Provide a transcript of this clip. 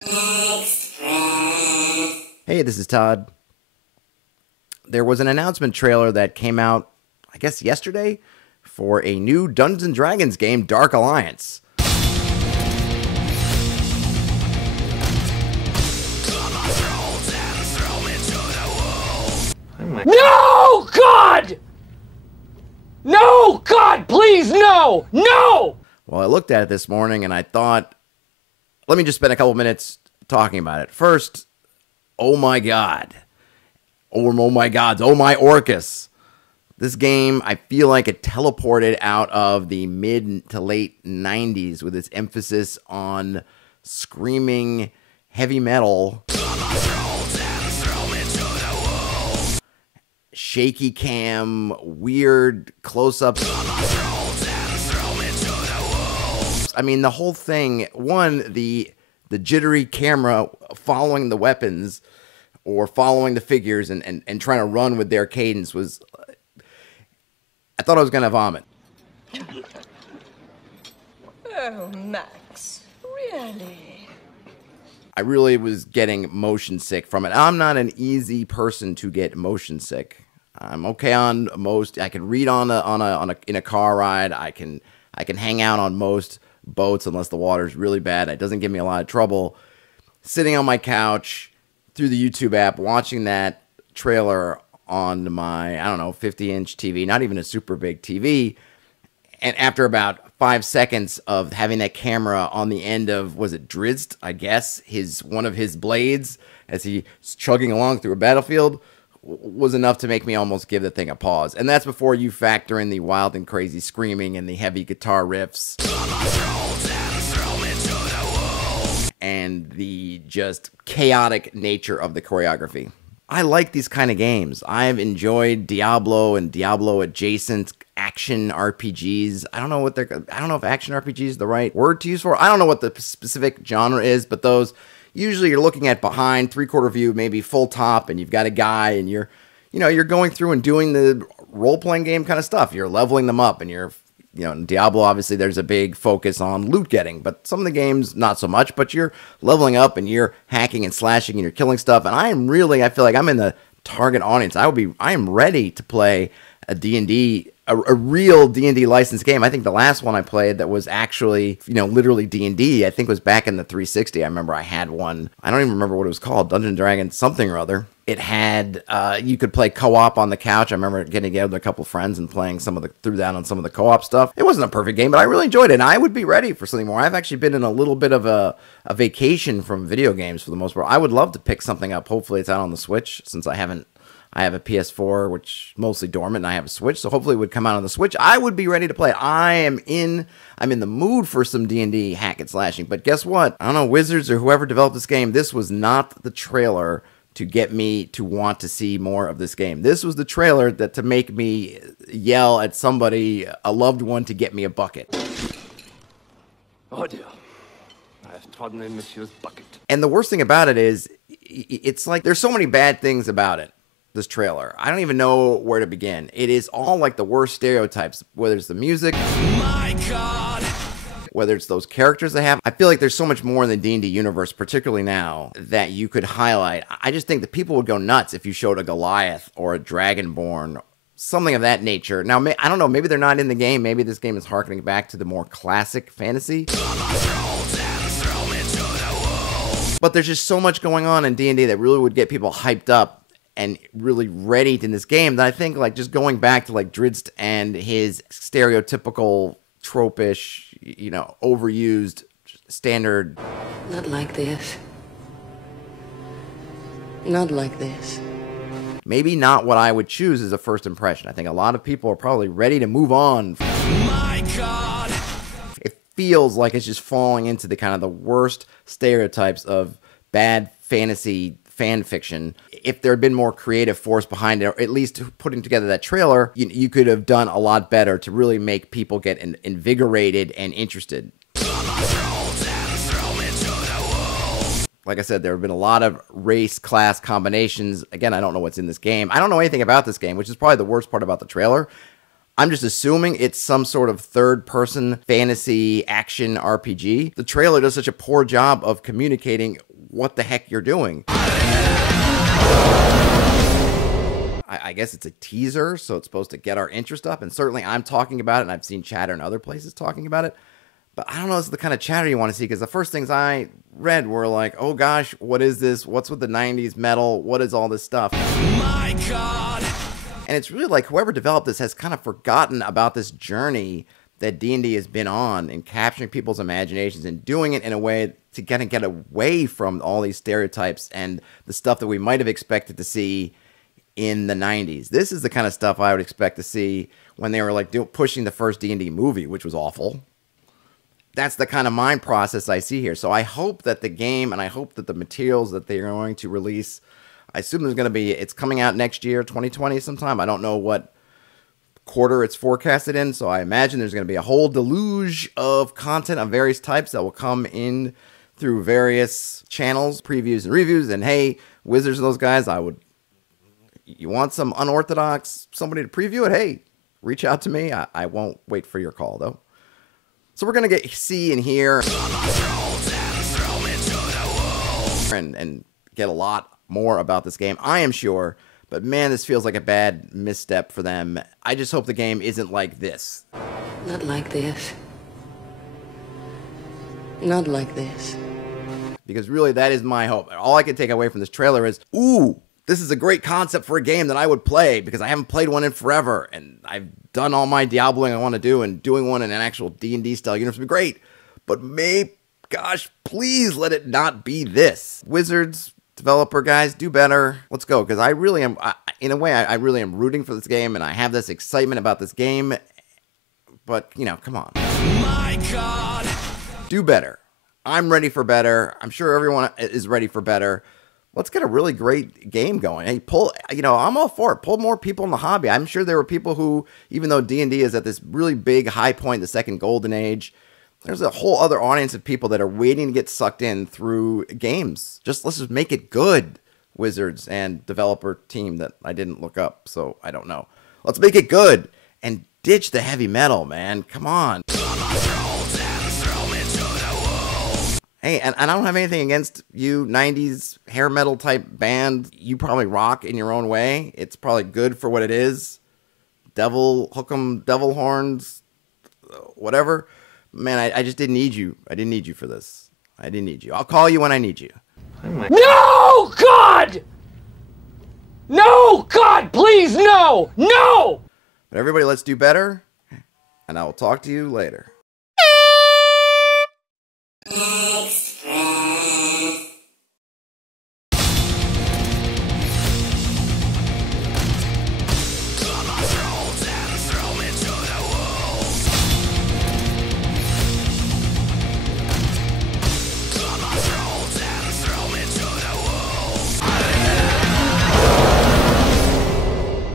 Hey, this is Todd. There was an announcement trailer that came out, I guess, yesterday for a new Dungeons & Dragons game, Dark Alliance. No, God! No, God, please, no! No! Well, I looked at it this morning and I thought, let me just spend a couple minutes talking about it. First, oh my God. Oh my gods. Oh my Orcus. This game, I feel like it teleported out of the mid to late 90s with its emphasis on screaming heavy metal, shaky cam, weird close-ups. I mean, the whole thing, one, the jittery camera following the weapons or following the figures and trying to run with their cadence was... I thought I was going to vomit. Oh, Max, really? I really was getting motion sick from it. I'm not an easy person to get motion sick. I'm okay on most. I can read in a car ride. I can hang out on most boats unless the water's really bad. It doesn't give me a lot of trouble. Sitting on my couch through the YouTube app, watching that trailer on my, 50-inch TV, not even a super big TV. And after about 5 seconds of having that camera on the end of, was it Drizzt, I guess, one of his blades as he's chugging along through a battlefield, was enough to make me almost give the thing a pause. And that's before you factor in the wild and crazy screaming and the heavy guitar riffs and the just chaotic nature of the choreography. I like these kind of games. I've enjoyed Diablo and Diablo adjacent action RPGs. I don't know if action RPG is the right word to use for it. I don't know what the specific genre is, but those usually you're looking at behind, 3/4 view, maybe full top, and you've got a guy and you're going through and doing the role-playing game kind of stuff. You're leveling them up and in Diablo, obviously, there's a big focus on loot getting, but some of the games, not so much, but you're leveling up and you're hacking and slashing and you're killing stuff, and I feel like I'm in the target audience. I am ready to play a D&D, a real D&D licensed game. I think the last one I played that was actually, literally D&D, I think was back in the 360. I remember I had one. I don't even remember what it was called, Dungeons & Dragons something or other. It had, you could play co-op on the couch. I remember getting together with a couple friends and playing through that on some of the co-op stuff. It wasn't a perfect game, but I really enjoyed it, and I would be ready for something more. I've actually been in a little bit of a vacation from video games for the most part. I would love to pick something up. Hopefully it's out on the Switch, since I have a PS4, which mostly dormant, and I have a Switch, so hopefully it would come out on the Switch. I would be ready to play it. I'm in the mood for some D&D hack and slashing, but guess what? I don't know, Wizards or whoever developed this game, this was not the trailer to get me to want to see more of this game. This was the trailer to make me yell at somebody, a loved one, to get me a bucket. Oh dear, I have trodden in Monsieur's bucket. And the worst thing about it is, it's like there's so many bad things about it. This trailer, I don't even know where to begin. It is all like the worst stereotypes, whether it's the music, my God, whether it's those characters they have. I feel like there's so much more in the D&D universe, particularly now, that you could highlight. I just think that people would go nuts if you showed a Goliath or a Dragonborn, something of that nature. Now, I don't know, maybe they're not in the game. Maybe this game is harkening back to the more classic fantasy. But there's just so much going on in D&D that really would get people hyped up and really ready in this game that I think, like, just going back to like Drizzt and his stereotypical tropish, overused standard. Not like this. Not like this. Maybe not what I would choose as a first impression. I think a lot of people are probably ready to move on. My God! It feels like it's just falling into the kind of the worst stereotypes of bad fantasy fan fiction. If there had been more creative force behind it, or at least putting together that trailer, you could have done a lot better to really make people get invigorated and interested. Like I said, there have been a lot of race, class combinations. Again, I don't know what's in this game. I don't know anything about this game, which is probably the worst part about the trailer. I'm just assuming it's some sort of third-person fantasy action RPG. The trailer does such a poor job of communicating what the heck you're doing. I guess it's a teaser, so it's supposed to get our interest up, and certainly I'm talking about it, and I've seen chatter in other places talking about it, but I don't know if it's the kind of chatter you want to see, because the first things I read were like, oh gosh, what is this? What's with the 90s metal? What is all this stuff? My God! And it's really like whoever developed this has kind of forgotten about this journey that D&D has been on in capturing people's imaginations and doing it in a way to kind of get away from all these stereotypes and the stuff that we might have expected to see in the 90s. This is the kind of stuff I would expect to see when they were like pushing the first D&D movie, which was awful. That's the kind of mind process I see here. So I hope that the game, and I hope that the materials that they are going to release, I assume there's going to be, it's coming out next year, 2020 sometime. I don't know what quarter it's forecasted in, so I imagine there's going to be a whole deluge of content of various types that will come in through various channels, previews and reviews. And hey, Wizards and those guys, you want some unorthodox somebody to preview it? Hey, reach out to me. I won't wait for your call though. So we're gonna see and hear and get a lot more about this game, I am sure. But man, this feels like a bad misstep for them. I just hope the game isn't like this. Not like this. Not like this. Because really, that is my hope. All I can take away from this trailer is, ooh, this is a great concept for a game that I would play, because I haven't played one in forever, and I've done all my Diabloing I want to do, and doing one in an actual D&D style universe would be great. But gosh, please let it not be this. Wizards, developer guys, do better. Let's go, because I really am, in a way, I really am rooting for this game, and I have this excitement about this game. But, you know, come on. My God! Do better. I'm ready for better. I'm sure everyone is ready for better. Let's get a really great game going. Hey, I'm all for it. Pull more people in the hobby. I'm sure there were people who, even though D&D is at this really big high point, the second golden age, there's a whole other audience of people that are waiting to get sucked in through games. Let's just make it good, Wizards and developer team that I didn't look up, so I don't know. Let's make it good and ditch the heavy metal, man. Come on. Hey, and I don't have anything against you, 90s hair metal type band. You probably rock in your own way. It's probably good for what it is. Hook 'em, devil horns, whatever. Man, I just didn't need you. I didn't need you for this. I didn't need you. I'll call you when I need you. No, God! No, God, please, no! No! But everybody, let's do better. And I will talk to you later.